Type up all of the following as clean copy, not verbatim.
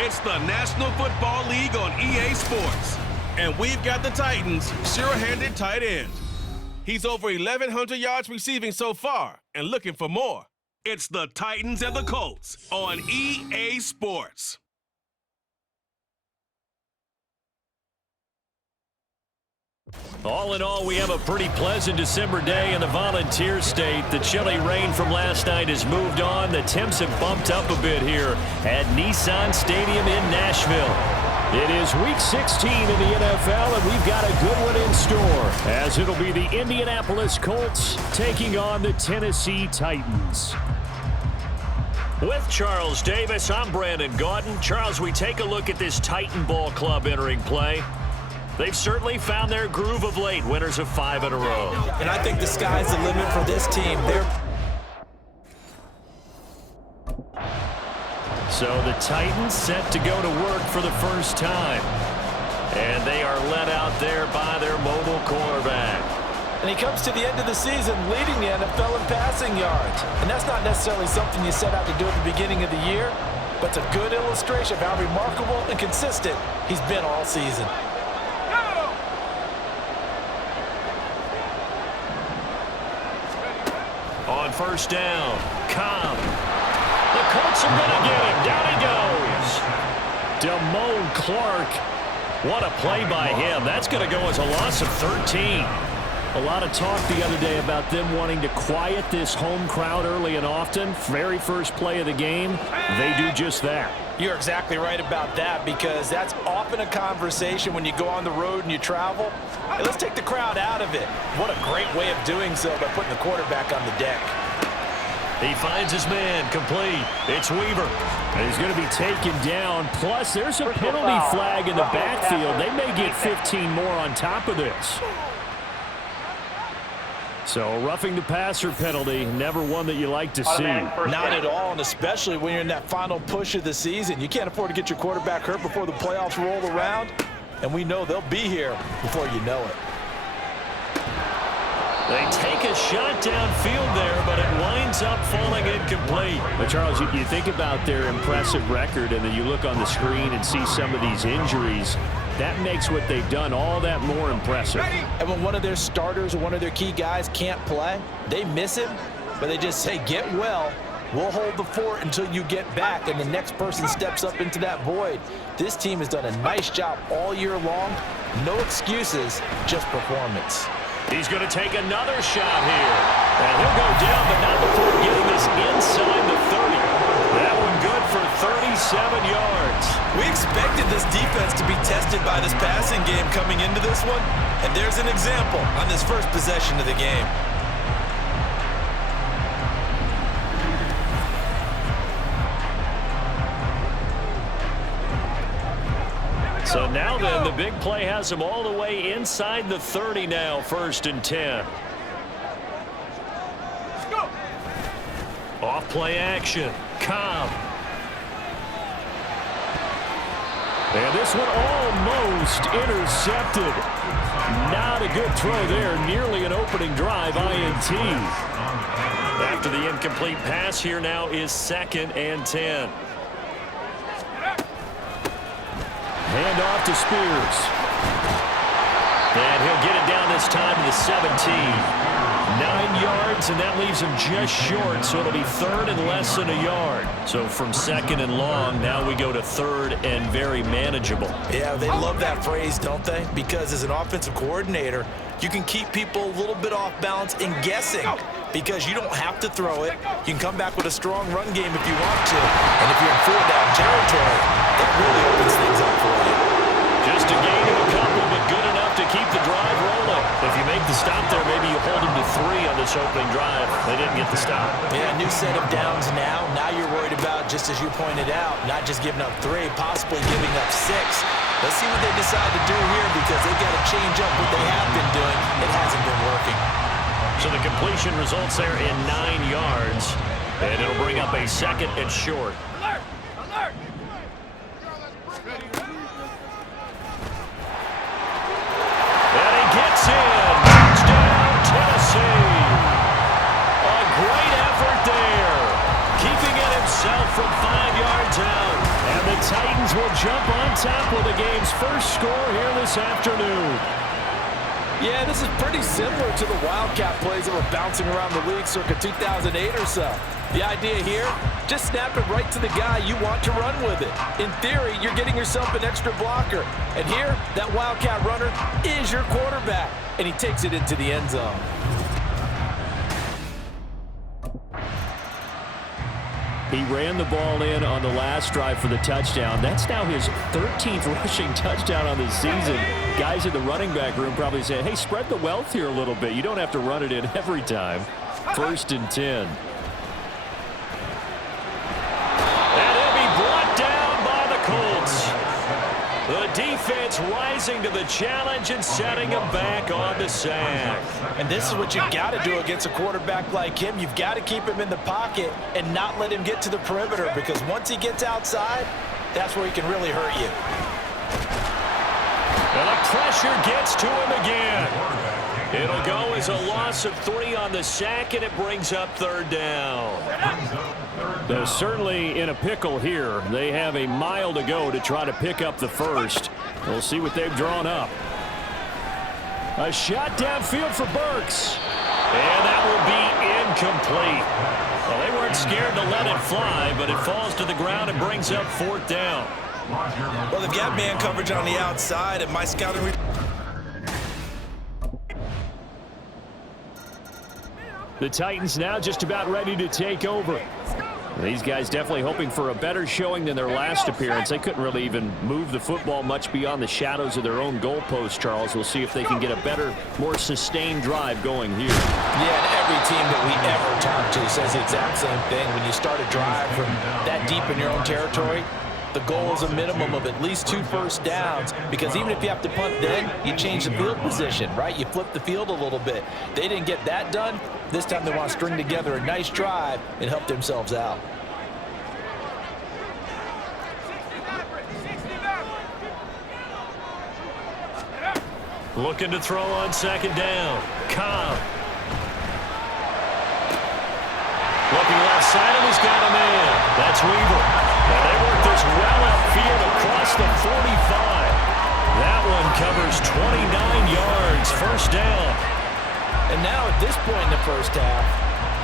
It's the National Football League on EA Sports. And we've got the Titans' sure-handed tight end. He's over 1,100 yards receiving so far and looking for more. It's the Titans and the Colts on EA Sports. All in all, we have a pretty pleasant December day in the Volunteer State. The chilly rain from last night has moved on. The temps have bumped up a bit here at Nissan Stadium in Nashville. It is Week 16 in the NFL, and we've got a good one in store, as it'll be the Indianapolis Colts taking on the Tennessee Titans. With Charles Davis, I'm Brandon Gaudin. Charles, we take a look at this Titan Ball Club entering play. They've certainly found their groove of late, winners of 5 in a row. And I think the sky's the limit for this team. So the Titans set to go to work for the first time. And they are led out there by their mobile quarterback. And he comes to the end of the season leading the NFL in passing yards. And that's not necessarily something you set out to do at the beginning of the year, but it's a good illustration of how remarkable and consistent he's been all season. On first down, Cobb. The Colts are going to get him. Down he goes. Damone Clark. What a play by him. That's going to go as a loss of 13. A lot of talk the other day about them wanting to quiet this home crowd early and often. Very first play of the game, they do just that. You're exactly right about that, because that's often a conversation when you go on the road and you travel. Hey, let's take the crowd out of it. What a great way of doing so by putting the quarterback on the deck. He finds his man, complete. It's Weaver. And he's going to be taken down. Plus, there's a penalty flag in the backfield. They may get 15 more on top of this. So, roughing the passer penalty, never one that you like to see. Not at all, and especially when you're in that final push of the season. You can't afford to get your quarterback hurt before the playoffs roll around, and we know they'll be here before you know it. They take a shot downfield there, but it winds up falling incomplete. But, Charles, you think about their impressive record, and then you look on the screen and see some of these injuries. That makes what they've done all that more impressive. And when one of their starters or one of their key guys can't play, they miss him, but they just say, get well. We'll hold the fort until you get back, and the next person steps up into that void. This team has done a nice job all year long. No excuses, just performance. He's going to take another shot here. And he'll go down, but not before getting this inside the 30. That one good for 37 yards. We expected this defense to be tested by this passing game coming into this one, and there's an example on this first possession of the game. So now then, the big play has him all the way inside the 30 now, 1st and 10. Off play action, Cobb. And this one almost intercepted. Not a good throw there, nearly an opening drive, INT. After the incomplete pass, here now is 2nd and 10. Hand off to Spears. And he'll get it down this time to the 17. 9 yards, and that leaves him just short, so it'll be 3rd and less than a yard. So from 2nd and long, now we go to 3rd and very manageable. Yeah, they love that phrase, don't they? Because as an offensive coordinator, you can keep people a little bit off balance and guessing, because you don't have to throw it. You can come back with a strong run game if you want to. And if you're in 4-down territory, that really opens things up for you. Just a gain of a couple, but good enough to keep the drive rolling. If you make the stop there, maybe you hold them to 3 on this opening drive. They didn't get the stop. Yeah, new set of downs now. Now you're worried about, just as you pointed out, not just giving up 3, possibly giving up 6. Let's see what they decide to do here, because they've got to change up what they have been doing. It hasn't been working. So the completion results there in 9 yards, and it'll bring up a 2nd and short. Alert! Alert! And he gets in. Touchdown, Titans will jump on top with the game's first score here this afternoon. Yeah, this is pretty similar to the Wildcat plays that were bouncing around the league circa 2008 or so. The idea here, just snap it right to the guy you want to run with it. In theory, you're getting yourself an extra blocker. And here, that Wildcat runner is your quarterback, and he takes it into the end zone. He ran the ball in on the last drive for the touchdown. That's now his 13th rushing touchdown on the season. Guys in the running back room probably say, hey, spread the wealth here a little bit. You don't have to run it in every time. 1st and 10. And he'll be brought down by the Colts. The defense rising to the challenge and setting him back on the sack. And this is what you've got to do against a quarterback like him. You've got to keep him in the pocket and not let him get to the perimeter, because once he gets outside, that's where he can really hurt you. And the pressure gets to him again. It'll go as a loss of 3 on the sack, and it brings up 3rd down. They're certainly in a pickle here. They have a mile to go to try to pick up the first. We'll see what they've drawn up. A shot downfield for Burks. And that will be incomplete. Well, they weren't scared to let it fly, but it falls to the ground and brings up 4th down. Well, they've got man coverage on the outside, and my scouting... The Titans now just about ready to take over. These guys definitely hoping for a better showing than their last appearance. They couldn't really even move the football much beyond the shadows of their own goalpost, Charles. We'll see if they can get a better, more sustained drive going here. Yeah, and every team that we ever talk to says the exact same thing. When you start a drive from that deep in your own territory, the goal is a minimum of at least 2 first downs, because even if you have to punt then, you change the field position, right? You flip the field a little bit. They didn't get that done. This time they want to string together a nice drive and help themselves out. Looking to throw on 2nd down. Cobb. Looking left side, and he's got a man. That's Weaver. And they work this well upfield across the 45. That one covers 29 yards. 1st down. And now at this point in the first half,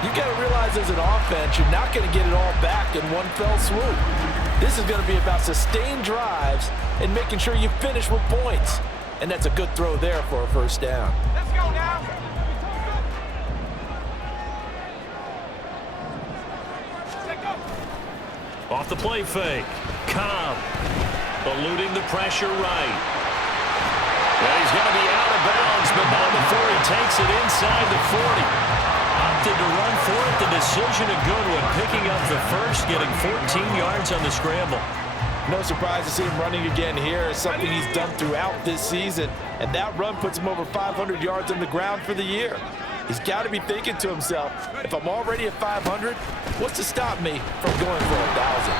you've got to realize as an offense, you're not going to get it all back in one fell swoop. This is going to be about sustained drives and making sure you finish with points. And that's a good throw there for a 1st down. Let's go now. Off the play fake. Cobb eluding the pressure right. And he's going to be out of bounds, but not before he takes it inside the 40. Opted to run for it. The decision a good one. Picking up the first, getting 14 yards on the scramble. No surprise to see him running again here. It's something he's done throughout this season. And that run puts him over 500 yards on the ground for the year. He's got to be thinking to himself, if I'm already at 500, what's to stop me from going for 1,000?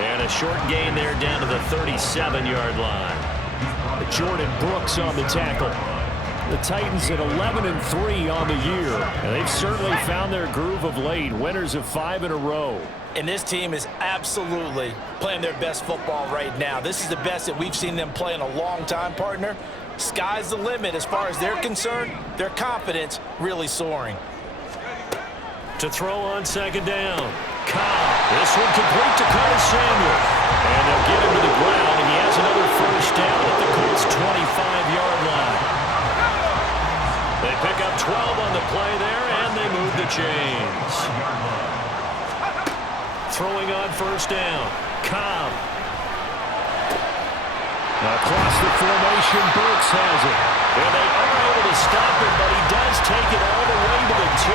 And a short gain there down to the 37-yard line. Jordan Brooks on the tackle. The Titans at 11-3 on the year. And they've certainly found their groove of late. Winners of 5 in a row. And this team is absolutely playing their best football right now. This is the best that we've seen them play in a long time, partner. Sky's the limit as far as they're concerned. Their confidence really soaring. To throw on 2nd down. Cobb. This one complete to Curtis Samuel. And they'll get him to the ground, and he has another 1st down at the Colts' 25-yard line. They pick up 12 on the play there, and they move the chains. Throwing on 1st down. Cobb. Across the formation, Burks has it. And they are able to stop him, but he does take it all the way to the 2.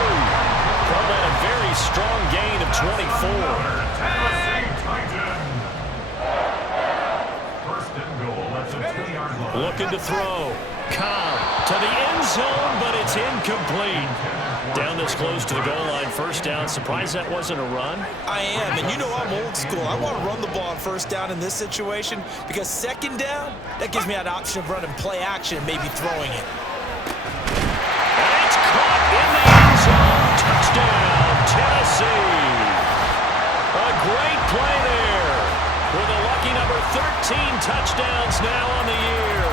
Call that a very strong gain of 24. Looking to throw. Cobb to the end zone, but it's incomplete. Down this close to the goal line, 1st down. Surprised that wasn't a run? I am, and you know I'm old school. I want to run the ball on 1st down in this situation because 2nd down, that gives me an option of running play action, maybe throwing it. And it's caught in the end zone. Touchdown, Tennessee. A great play there with a lucky seconds now on the year.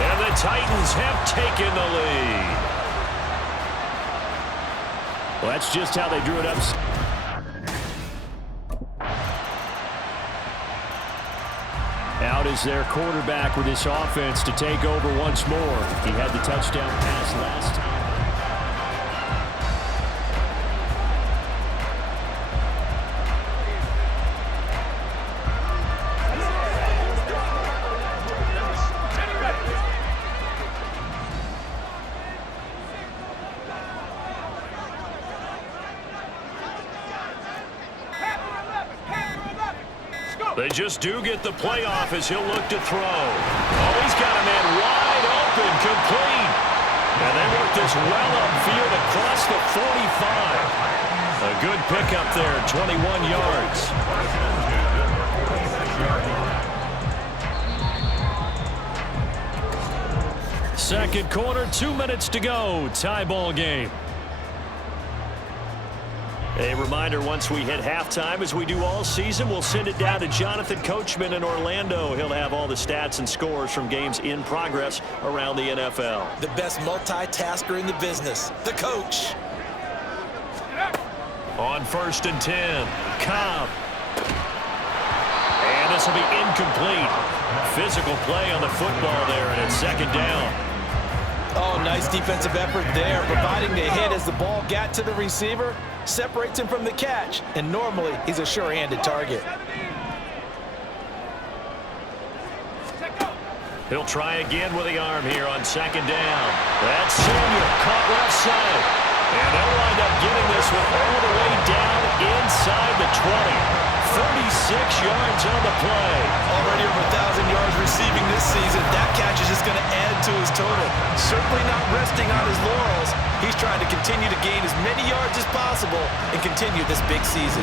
And the Titans have taken the lead. Well, that's just how they drew it up. Out is their quarterback with this offense to take over once more. He had the touchdown pass last time. They just do get the playoff as he'll look to throw. Oh, he's got a man wide open, complete. And they work this well upfield across the 45. A good pickup there, 21 yards. Second quarter, 2 minutes to go. Tie ball game. A reminder, once we hit halftime, as we do all season, we'll send it down to Jonathan Coachman in Orlando. He'll have all the stats and scores from games in progress around the NFL. The best multitasker in the business, the coach. On 1st and 10, Cobb. And this will be incomplete. Physical play on the football there, and it's second down. Oh, nice defensive effort there, providing the hit as the ball got to the receiver, separates him from the catch, and normally he's a sure-handed target. He'll try again with the arm here on second down. That's Samuel, caught left side. And they'll wind up getting this one all the way down inside the 20. 36 yards on the play. Already over 1,000 yards receiving this season. That catch is just going to add to his total. Certainly not resting on his laurels. He's trying to continue to gain as many yards as possible and continue this big season.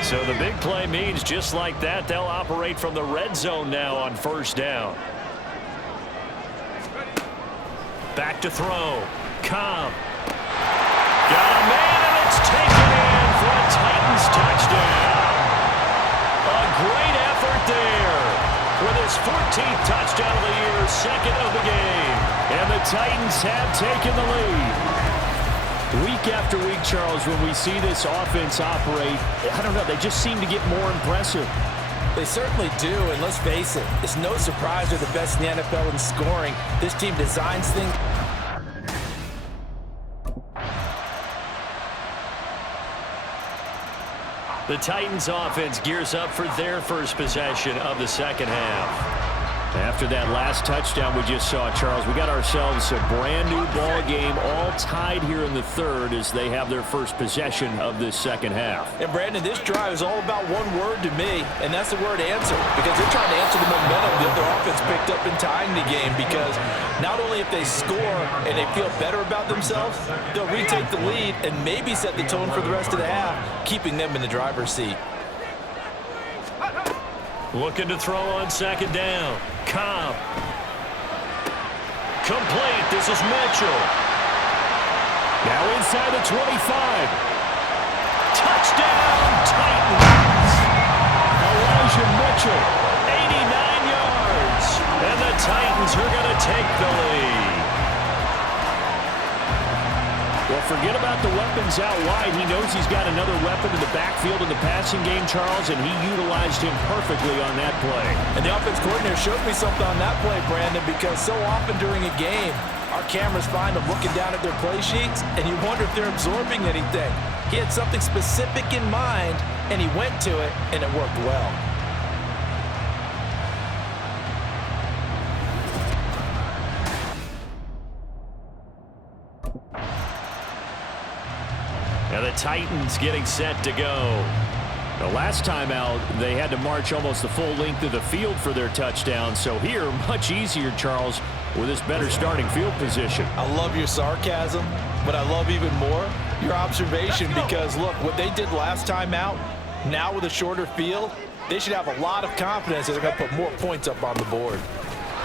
So the big play means just like that, they'll operate from the red zone now on first down. Back to throw. Cobb. Got a man, and it's taken in for a Titans touchdown. A great effort there with his 14th touchdown of the year, second of the game. And the Titans have taken the lead. Week after week, Charles, when we see this offense operate, I don't know, they just seem to get more impressive. They certainly do, and let's face it, it's no surprise they're the best in the NFL in scoring. This team designs things. The Titans offense gears up for their first possession of the second half. After that last touchdown we just saw, Charles, we got ourselves a brand new ball game, all tied here in the third as they have their first possession of this second half. And Brandon, this drive is all about one word to me, and that's the word answer, because they're trying to answer the momentum that their offense picked up in tying the game, because not only if they score and they feel better about themselves, they'll retake the lead and maybe set the tone for the rest of the half, keeping them in the driver's seat. Looking to throw on second down. Cobb. Complete. This is Mitchell. Now inside the 25. Touchdown, Titans. Elijah Mitchell, 89 yards. And the Titans are going to take the lead. Well, forget about the weapons out wide. He knows he's got another weapon in the backfield in the passing game, Charles, and he utilized him perfectly on that play. And the offense coordinator showed me something on that play, Brandon, because so often during a game, our cameras find them looking down at their play sheets, and you wonder if they're absorbing anything. He had something specific in mind, and he went to it, and it worked well. Now the Titans getting set to go. The last time out, they had to march almost the full length of the field for their touchdown. So here, much easier, Charles, with this better starting field position. I love your sarcasm, but I love even more your observation, because, look, what they did last time out, now with a shorter field, they should have a lot of confidence that they're going to put more points up on the board.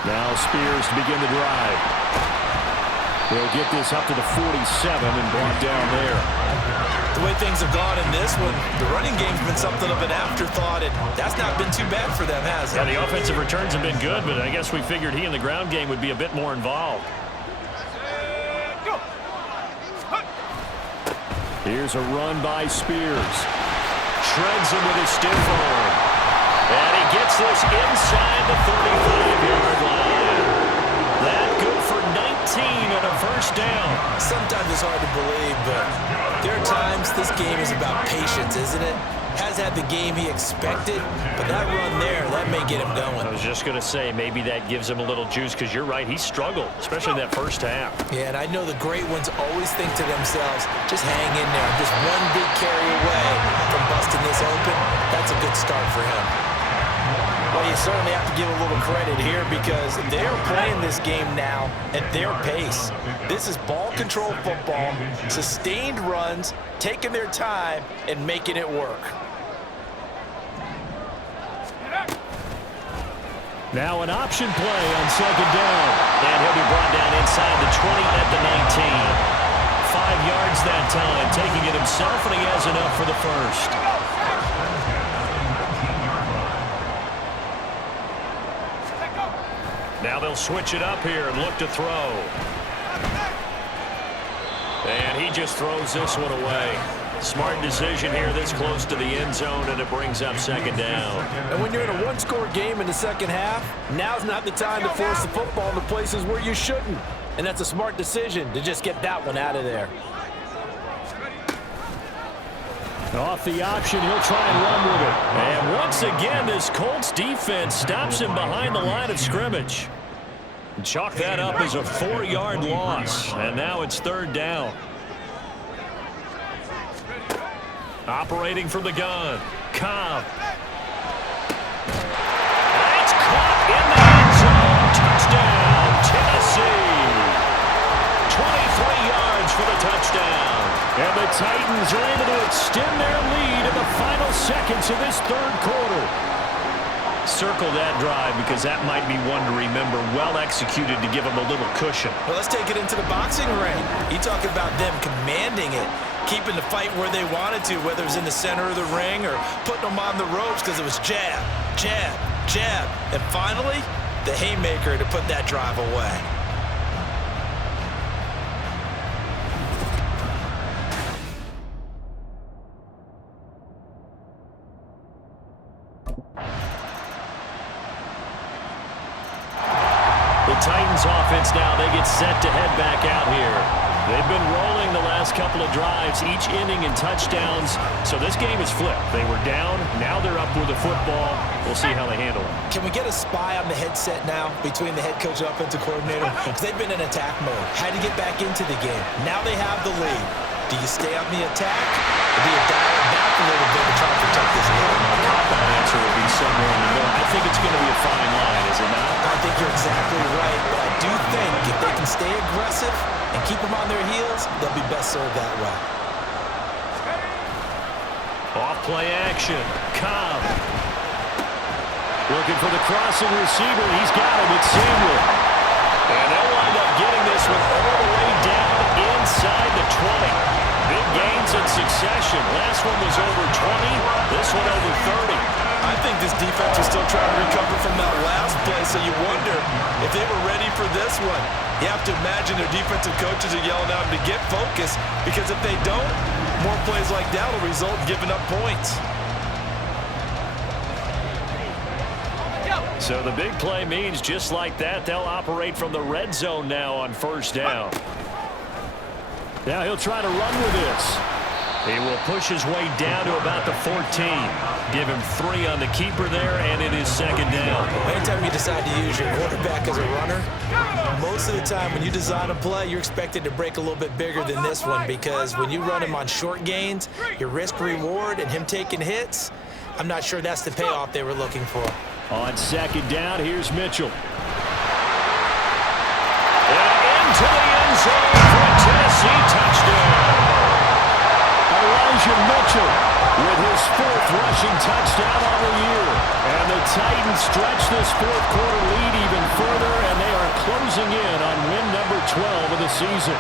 Now Spears to begin the drive. They'll get this up to the 47 and brought down there. The way things have gone in this one, the running game's been something of an afterthought, and that's not been too bad for them, has it? Yeah, the offensive returns have been good, but I guess we figured he in the ground game would be a bit more involved. Here's a run by Spears. Shreds him with his stiff arm. And he gets this inside the 35-yard line. That good for 19 and a first down. Sometimes it's hard to believe, but there are times this game is about patience, isn't it? Has had the game he expected, but that run there, that may get him going. I was just going to say, maybe that gives him a little juice, because you're right, he struggled, especially in that first half. Yeah, and I know the great ones always think to themselves, just hang in there. I'm just one big carry away from busting this open. That's a good start for him. Well, you certainly have to give a little credit here because they're playing this game now at their pace. This is ball control football, sustained runs, taking their time, and making it work. Now an option play on second down. And he'll be brought down inside the 20 at the 19. 5 yards that time, taking it himself, and he has enough for the first. Now they'll switch it up here and look to throw. And he just throws this one away. Smart decision here this close to the end zone, and it brings up second down. And when you're in a one-score game in the second half, now's not the time to force the football into places where you shouldn't. And that's a smart decision to just get that one out of there. Off the option, he'll try and run with it. And once again, this Colts defense stops him behind the line of scrimmage. Chalk that up as a 4-yard loss. And now it's third down. Operating from the gun. Cobb. That's caught in the end zone. Touchdown, Tennessee. 23 yards for the touchdown. And the Titans are able to extend their lead in the final seconds of this third quarter. Circle that drive because that might be one to remember. Well executed to give them a little cushion. Well, let's take it into the boxing ring. You talk about them commanding it, keeping the fight where they wanted to, whether it was in the center of the ring or putting them on the ropes because it was jab, jab, jab. And finally, the haymaker to put that drive away. The Titans offense now, they get set to head back out here. They've been rolling the last couple of drives, each inning in touchdowns. So this game is flipped. They were down, now they're up with the football. We'll see how they handle it. Can we get a spy on the headset now between the head coach and offensive coordinator? Because they've been in attack mode. Had to get back into the game. Now they have the lead. Do you stay on the attack, or do you dial it back a little bit to try to protect this lead? That answer will be somewhere in the middle. I think it's going to be a fine line, is it not? I think you're exactly right, but I do think if they can stay aggressive and keep them on their heels, they'll be best served that way. Off play action. Cobb. Looking for the crossing receiver. He's got him. It's Samuel. And they'll wind up getting this one all the way down inside the 20. Big gains in succession. Last one was over 20. This one over 30. I think this defense was still trying to recover from that last play, so you wonder if they were ready for this one. You have to imagine their defensive coaches are yelling at them to get focused, because if they don't, more plays like that will result in giving up points. So the big play means just like that, they'll operate from the red zone now on first down. Now he'll try to run with this. He will push his way down to about the 14. Give him 3 on the keeper there, and it is second down. Anytime you decide to use your quarterback as a runner, most of the time when you design a play, you're expected to break a little bit bigger than this one, because when you run him on short gains, your risk-reward and him taking hits, I'm not sure that's the payoff they were looking for. On second down, here's Mitchell. And into the end zone for a Tennessee touchdown. Elijah Mitchell with his 4th rushing touchdown on the year. And the Titans stretch this fourth quarter lead even further, and they are closing in on win number 12 of the season.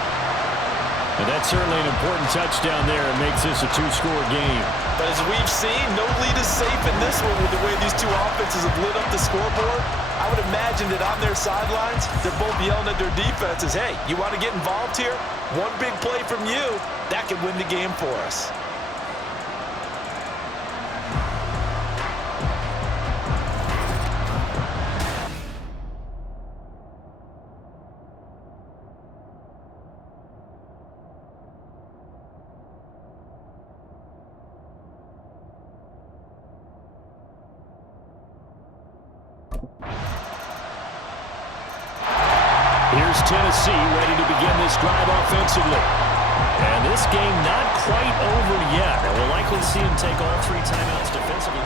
And that's certainly an important touchdown there. It makes this a two-score game. But as we've seen, no lead is safe in this one with the way these two offenses have lit up the scoreboard. I would imagine that on their sidelines, they're both yelling at their defenses, hey, you want to get involved here? One big play from you, that could win the game for us. Here's Tennessee ready to begin this drive offensively. And this game not quite over yet. And we'll likely see him take all three timeouts defensively.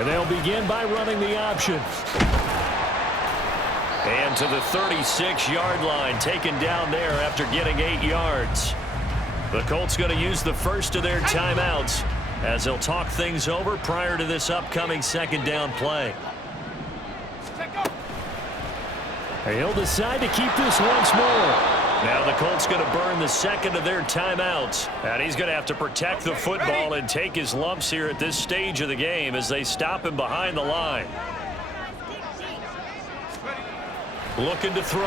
And they'll begin by running the option. And to the 36-yard line, taken down there after getting 8 yards. The Colts going to use the first of their timeouts as they'll talk things over prior to this upcoming second down play. He'll decide to keep this once more. Now the Colts going to burn the second of their timeouts. And he's going to have to protect the football and take his lumps here at this stage of the game as they stop him behind the line. Looking to throw.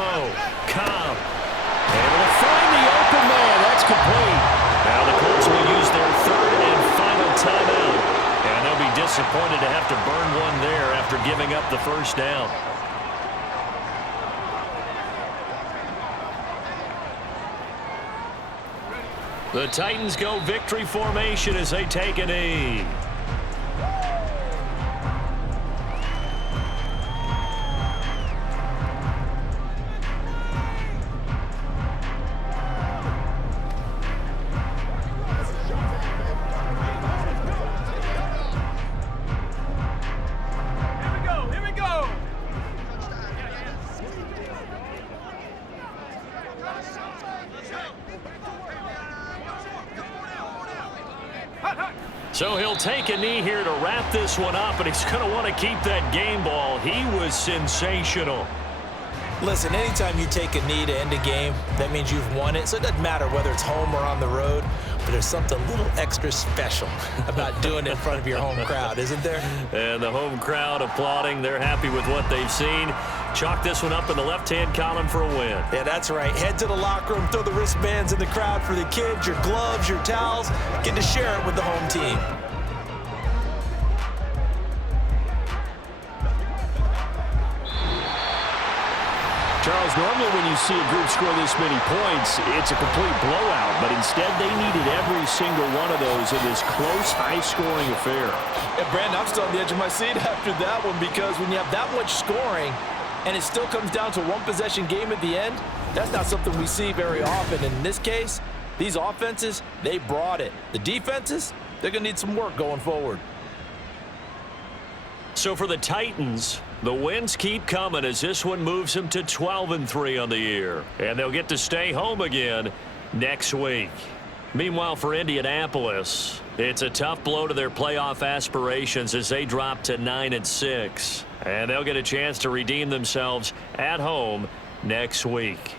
Cobb. Able to find the open man. That's complete. Now the Colts will use their third and final timeout. And they'll be disappointed to have to burn one there after giving up the first down. The Titans go victory formation as they take a knee. So he'll take a knee here to wrap this one up, and he's going to want to keep that game ball. He was sensational. Listen, anytime you take a knee to end a game, that means you've won it. So it doesn't matter whether it's home or on the road, but there's something a little extra special about doing it in front of your home crowd, isn't there? And the home crowd applauding. They're happy with what they've seen. Chalk this one up in the left-hand column for a win. Yeah, that's right. Head to the locker room, throw the wristbands in the crowd for the kids, your gloves, your towels. Get to share it with the home team. Charles, normally when you see a group score this many points, it's a complete blowout. But instead, they needed every single one of those in this close, high-scoring affair. Yeah, Brandon, I'm still on the edge of my seat after that one because when you have that much scoring and it still comes down to one possession game at the end, that's not something we see very often. In this case, these offenses, they brought it. The defenses, they're going to need some work going forward. So for the Titans, the wins keep coming as this one moves them to 12-3 on the year. And they'll get to stay home again next week. Meanwhile, for Indianapolis, it's a tough blow to their playoff aspirations as they drop to 9-6. And they'll get a chance to redeem themselves at home next week.